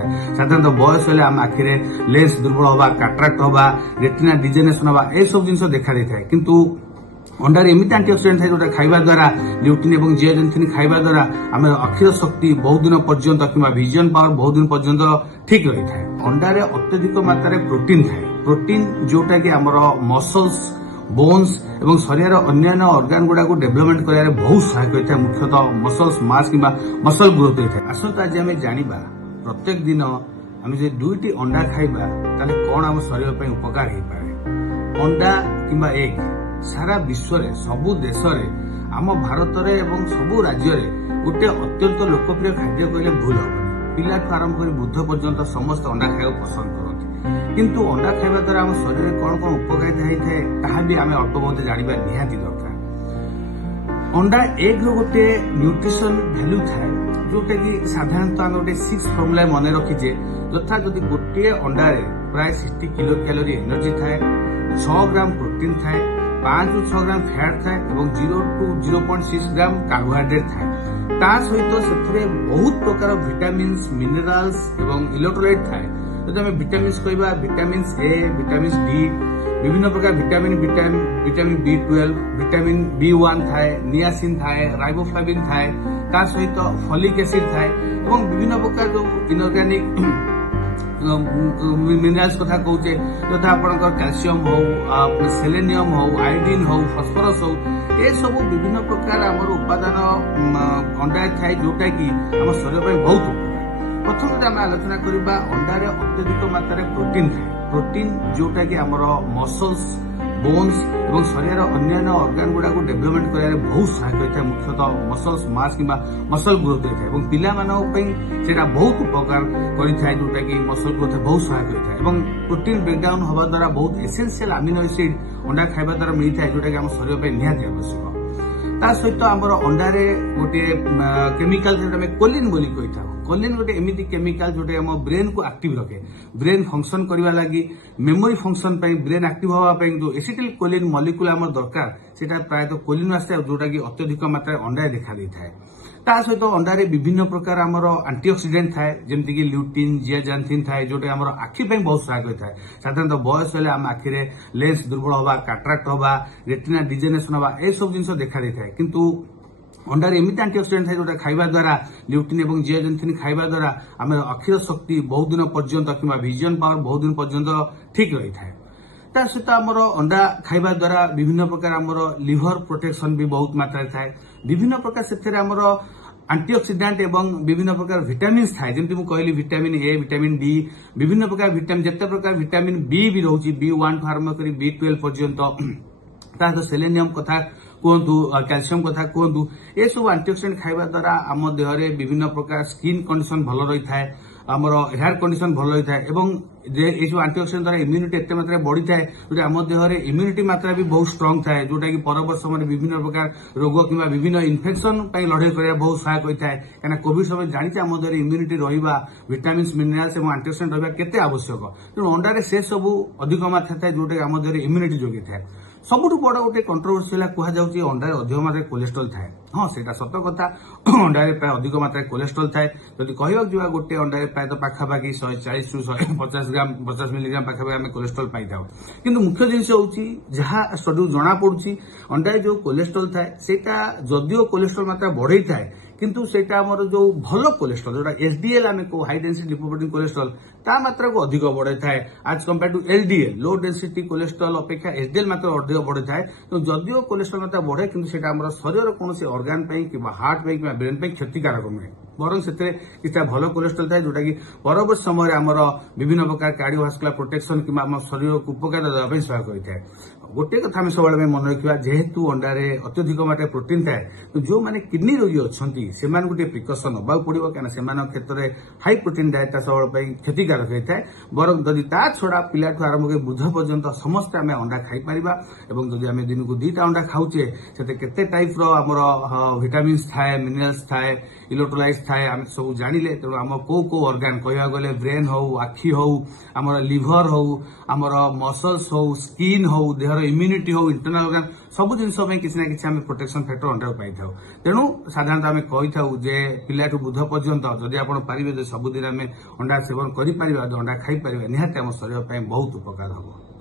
साधारणतः बयस हेले आम आखिरे लेंस दुर्बल हवा काट्राक्ट हवा रेटिना डिजेनेशन हवा ए सब जिन देखा दे था किंतु अंडार एमती आंटीअक्सीडेंट थाए जो खाइबा द्वारा ल्यूटिन और जियाजेंथिन खाइबा द्वारा आम अक्षर शक्ति बहुत दिन पर्यंत कि विजन पावर बहुत दिन पर्यंत ठीक रही है। अंडारे अत्यधिक मात्रा प्रोटीन थाए प्रोटीन जोटा कि आमर मसल्स बोन्स एवं शरीर अन्य अर्गान गुड़ा को डेभलपमेंट कर बहुत सहायक होता है मुख्यतः मसल्स मास कि मसल ग्रोथ होता है। आसत आज आम जाना प्रत्येक दिन आम जो 2टी अंडा खाइबा ताले कौन आम शरीर पर उपकार हो पाए। अंडा किंबा एग सारा विश्व रे सबु देश रे आम भारत रे एवं सबु राज्य रे गोटे अत्यंत लोकप्रिय खाद्य कहले भूल हेबनी। पिला आरंभ कर वृद्ध पर्यंत समस्त अंडा खाइबा पसंद करते किंतु अंडा खाइबा द्वारा आम शरीर में कौन कौन उपकारिता होता है ताहा भी आम अल्प बहुत जाना निहाती दरकार। अंडा एग गोटे न्यूट्रिशन भैल्यू थाए जोटा कि साधारणतः आम गोटे 6 फर्मुला मन रखीचे यथा जदि गोटे अंडारे प्राय 60 किलो कैलोरी एनर्जी थाए 6 ग्राम प्रोटीन थाए 5 ରୁ 6 ग्राम फैट थाए और 0 to 0.6 ग्राम कार्बोहाइड्रेट थाए ता सहित से बहुत प्रकार विटामिन मिनरल्स और इलेक्ट्रोलाइट थाए। जब आम विटामिन कहवा विटामिन ए विटामिन डी विभिन्न प्रकार विटामिन B12 विटामिन B1 थाए नियासिन थाए राइबोफ्लाविन थाए ता सहित फॉलिक एसिड थाए और विभिन्न प्रकार जो इनऑर्गेनिक मिनरल्स कथा कहूचे यथा आपनकर कैल्शियम हो सेलेनियम हो आयोडीन हो फॉस्फोरस हो ये सब विभिन्न प्रकार आमर उपादान अंडा थाए जोटा कि आम शरीर में बहुत उपकार। प्रथम आम आलोचना करबा अंडारे अत्यधिक मात्रा प्रोटीन थाए प्रोटीन जोटा कि आमर मसल्स बोन्स और शरीर अन्य अर्गान गुड़ा को डेभलपमेंट कर बहुत सहायक होता है मुख्यतः मसल्स मास कि मसल ग्रोथ होता है और पिला बहुत उपकार करें जोटा कि मसल ग्रोथ बहुत सहायक होता है और प्रोटीन ब्रेकडाउन हवा द्वारा बहुत एसेंशियल अमीनो एसिड अंडा खाइबा द्वारा मिलता है जोटा कि आम शरीर में निहाती आवश्यक। ता सहित आमर अंडारे गोटे केमिकल कोलिन बोली कही था कोलिन गोटे एमती केमिकल जोटे आम ब्रेन को एक्टिव रखे ब्रेन फंक्शन करने लगी मेमोरी फंक्शन ब्रेन एक्टिव होगा जो एसिटिल कोलिन मलिक्यूल आम दरकार से प्रायतः कोलिन आसता जोटा कि अत्यधिक मात्रा अंडा देखा दी था। ता सहित अंडारे विभिन्न प्रकार आमर आंटीअक्सीडेंट थाए जमती कि ल्यूटिन जियाजेंथिन थाए जोटा आमर आखि बहुत सहायक होता है। साधारणतः बयस हेले आम आखिरे लेंस दुर्बल हवा काट्राक्ट हवा रेटिना डिजेनेशन हवा ए सब जिन देखा दे था किंतु अंडार एमती आंटीअक्सीडेंट थाए जो खाइबा द्वारा ल्यूटिन और जियाजेंथिन खाइबा द्वारा आम अक्षर शक्ति बहुत दिन पर्यंत कि विजन पावर बहुत दिन पर्यंत ठीक रही है। ता सहित आमर अंडा खाइबा द्वारा विभिन्न प्रकार आमर लिवर प्रोटेक्शन भी बहुत मात्रा थाए विभिन्न प्रकार से आमर आंटीअक्सीडेंट एवं विभिन्न प्रकार विटामिन थाए जमी मुझे कहली विटामिन ए विटामिन डी विभिन्न प्रकार विटामिन जिते प्रकार विटामिन बी भी रोचे B1 ठू आरंभ कर B12 पर्यंत सेलेनियम कथा कहतु कैल्शियम कथा कहतु ये सब आंटीअक्सीडेंट खाइबा द्वारा आम देहरे विभिन्न प्रकार स्किन कंडीशन भल रही है आमर हेयर कंडीशन भल रही है ये सब आंटीअक्सीडेंट द्वारा इम्यूनिटी एत मात्रा बढ़ी थाए जोटा आम देहरे इम्यूनिटी मात्रा भी बहुत स्ट्रंग थाए जोटा कि परवर्त समय विभिन्न प्रकार रोग कि विभिन्न इन्फेक्शन लड़ाई करने बहुत सहायक होता है कहीं कोविड समय जानी आम देहरे इम्यूनिटी रहा विटामिन मिनरल्स और आंटीअक्सीडेंट रहा केते आवश्यक तेणु अंडारे से सब अधिक मात्रा थाए जोटा आम देहरे इम्यूनिटी जोगे थाए। सबुठ बड़ गोटे कंट्रोवर्सी कहुच्छे अंडारे अधिक मात्रा कोलेस्ट्रोल थाए हाँ से सत कथा अंडारे प्राय अधिक मात्रा कोलेस्ट्रोल थाए जदि कहवाक जा गोटे अंडारे प्राय पाखापाखि 140 ରୁ 150 ग्राम 50 मिलीग्राम पाखापाखि आम कोलेस्ट्रोल पाई कि मुख्य जिन हूँ जहाँ स्टडी जना पड़ी अंडारे जो कोलेस्ट्रोल थाए सेटा जदिओ कोलेस्ट्रोल मात्रा बढ़ई थाए किंतु सेटा हमर जो भल कोलेस्ट्रोल जोटा एचडीएल आम को हाई डेंसिटी लिपोप्रोटीन कोलेस्ट्रोल ता मात्रा को अधिक बढ़े थाए आज compare to LDL low density cholesterol अपेक्षा एचडीएल मात्रा अधिक बढ़े थाए तो जदिओ कोलेस्ट्रोल मात्रा बढ़े किंतु सेटा हमर शरीर कौन अर्गान कि हार्ट कि ब्रेन क्षतिकारक नुहे बर से किसी भल कोलेस्ट्रोल थाए जोटा कि परवर्त समय आमर विभिन्न प्रकार कार्डियोवास्कुलर प्रोटेक्शन कि शरीर को उपकार देवाई सहायक होता है। गोटे कथा आम सब मन रखा जेहेतु अंडारे अत्यधिक मात्रा प्रोटीन थाए तो जो मैंने किडनी रोगी अच्छा से गोटे प्रिकसन हवा पड़ो कहीं क्षेत्र में हाई प्रोटीन डायटा सब क्षतिकारक होता है बर जदि ता छड़ा पिला आरंभ कर वृद्ध पर्यंत समस्त आम अंडा खाईपर और जदि आम दिन को 2टा अंडा खाऊे से टाइप रमर विटामिन थाए मिनरल्स थाए इलेक्ट्रोलाइट्स थाए आम सब जानिले तेणु आम को अर्गान कह गले ब्रेन हो आखि हो आमर लिभर हो आमर मसल्स हो स्किन हो देहर इम्यूनिटी हो इंटरनल ऑर्गन सब जिन किसी ना किसी प्रोटेक्शन फैक्टर अंडा पाई था तेणु साधारणतः आम कही था जे पिलाठू बुध पर्यंत जदि आप पारे सबुदिन आम अंडा सेवन कर अंडा खाई पारे निहाती आम शरीर बहुत उपकार हम।